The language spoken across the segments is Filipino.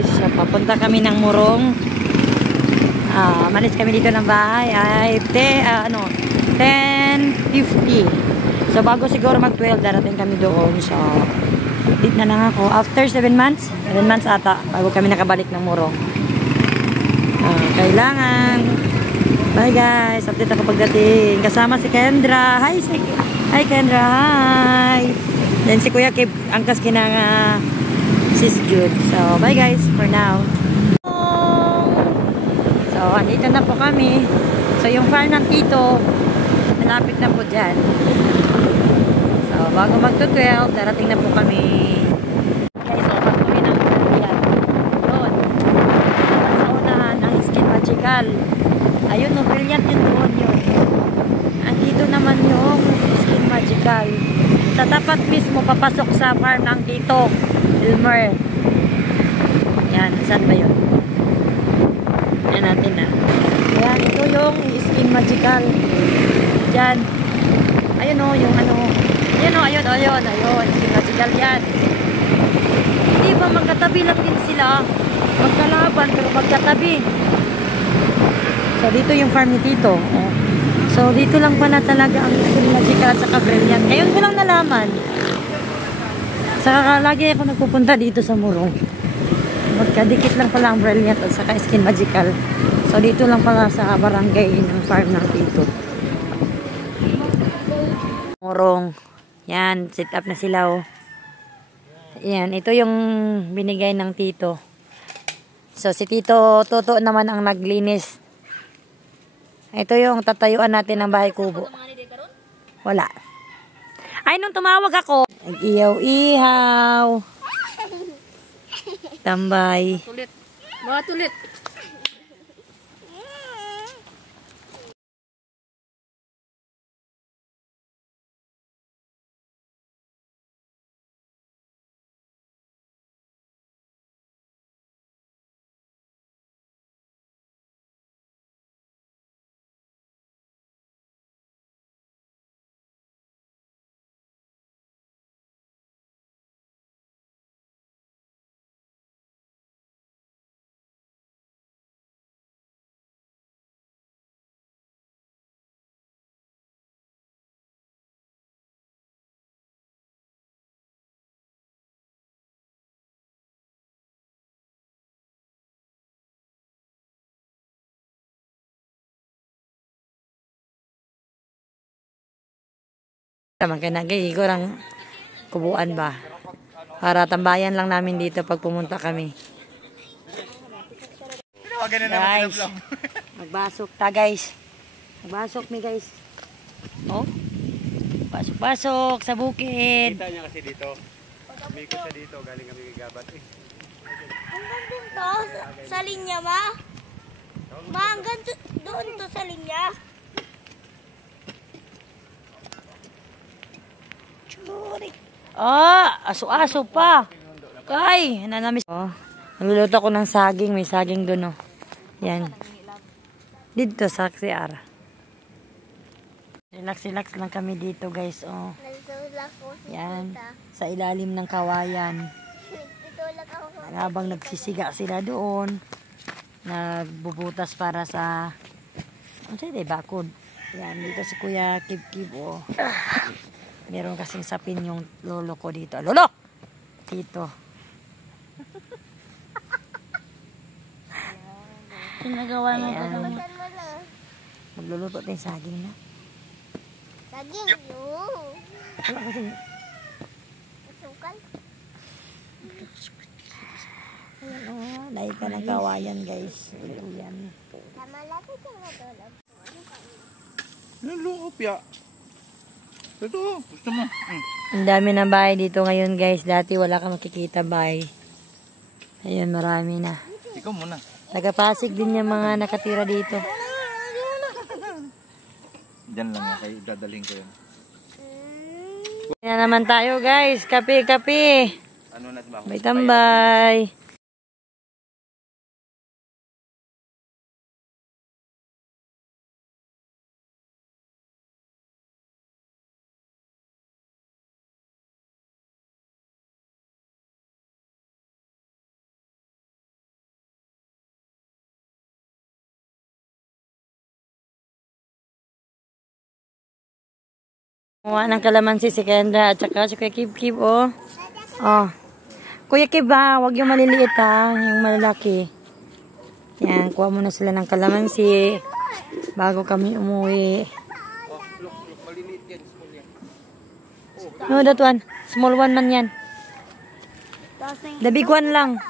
guys. So, papunta kami ng Morong. Malis kami dito ng bahay ay 10:50. So bago siguro mag-12 darating kami doon. So dito na lang ako after 7 months ata bago kami nakabalik ng Morong. Kailangan. Bye guys, update ako pagdating. Kasama si Kendra. Hi Kendra, hi. Then si Kuya Kib angkas kinanga sis good. So bye guys for now. So, andito na po kami. So, yung farm ng tito, malapit na po dyan. So, bago magto-12, darating na po kami. Guys, so, pag-uwi ng yan. Doon. Sa unahan, ang Skin Magical. Ayun, no, brilliant yun doon yun. Andito naman yung Skin Magical. Sa tapat mismo, papasok sa farm ng tito, Elmer. Yan, saan ba yun? Yan natin na. Ayan, ito yung Skin Magical. Diyan. Ayun o, yung ano. Ayun o, ayun. Skin Magical yan. Hindi ba magkatabi lang din sila? Magkalaban, pero magkatabi. So, dito yung farm ni Tito. So, dito lang pala talaga ang Skin Magical at saka Brilliant. Ngayon ko lang nalaman. Saka lagi ako nagpupunta dito sa Morong. Magkadikit lang pala ang Brilliant at saka Skin Magical. So, dito lang pala sa barangay ng farm ng Tito. Morong. Yan, set up na sila oh. Yan, ito yung binigay ng Tito. So, si Tito Toto naman ang naglinis. Ito yung tatayuan natin ng bahay kubo. Wala. Ay, nung tumawag ako. Nag-iyaw-ihaw. Tambay. Mga tulit. Naman kinagay ko lang kubuan ba. Para tambayan lang namin dito pag pumunta kami. Guys, magbasok ta guys. Magbasok mi guys. Oh. Pasok-pasok sa bukid. Kita niya kasi dito. Umikot siya dito, galing kami gigabat eh. Hanggang doon to, sa linya ba? Hanggang doon to sa linya. Aso-aso pa. Kay, nanamis. Oh, nagluluto ko ng saging. May saging doon, oh. Yan. Dito sa CR. Relax-relax lang kami dito, guys, oh. Yan. Sa ilalim ng kawayan. Habang nagsisiga sila doon. Nagbubutas para sa ano sa'yo, bakod. Yan, dito si Kuya Kib-Kib, oh. Meron kasing sapin yung lolo ko dito. Lolo! Tito. Pinagawa na ito. Magluluto tayo saging na. Saging? Oo. Wala kasi. Asukal? Ayan o. Dahil ka ng kawayan guys. Ayan. Tama lagi siya natulog. Nalungop ya. Ito, gusto mo. Ang dami ng bahay dito ngayon guys. Dati wala ka makikita bahay. Ayun, marami na. Ikaw muna. Taga-Pasig din yung mga nakatira dito. Diyan lang kayo, dadaling ko yun. Yan naman tayo guys. Kape-kape. Ano na ba? May tambay. Kuha ng kalamansi si Kendra at saka si Kuya Kib, oh. Oh. Kuya Kib, ha, huwag yung maliliit, ha. Yung malalaki. Yan, kuha muna sila ng kalamansi bago kami umuwi. No, that one. Small one man yan. The big one lang.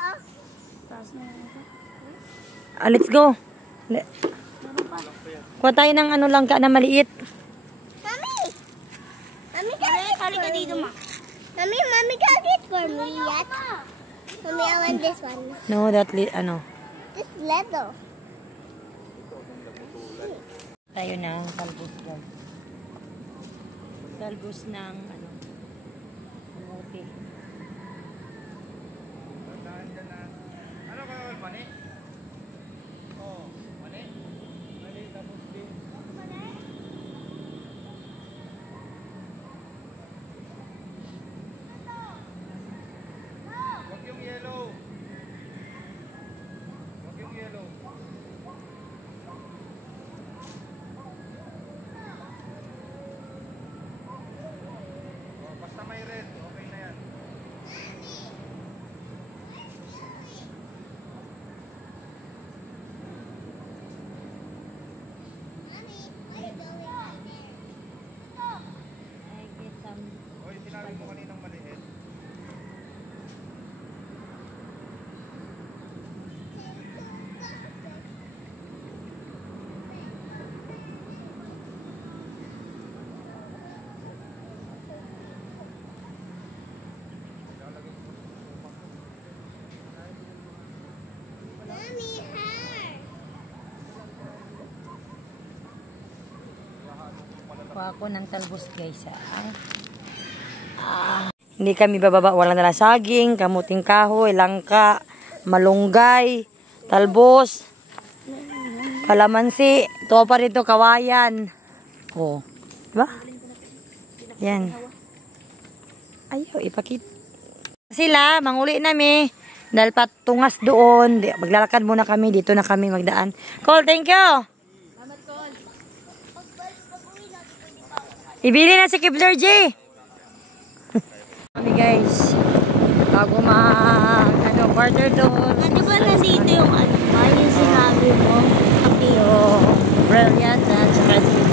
Let's go. Kuha tayo ng ano lang ka na maliit. Mami, ka dito, ma. Mami, can it for me yet? Mami, I want this one. No, ano. This leather. Tayo ng talbos doon. Talbos ng ano. Kamote. Ano ka, mani? Oh, mani? Mani, tapos din. Huwag yung yellow. Huwag yung yellow. Oh, basta may red, okay na yan. Hoy, sinabi mo kaninang maliit. Mami, her. Kuha ako ng talbos guys. Hindi kami bababa. Walang dala saging, kamuting kahoy, langka, malunggay, talbos, kalamansi. Ito pa rito, kawayan. Oh. Diba? Yan. Ayaw, ipakita. Sila, manguli nami. Dahil patungas doon. Maglalakad muna kami. Dito na kami magdaan. Cole, thank you. Ibili na si Kibler J. Kami guys. Bago quarter doon. Di ba nandito yung ano ba? Yung sinabi mo? Yung brilliant at saka si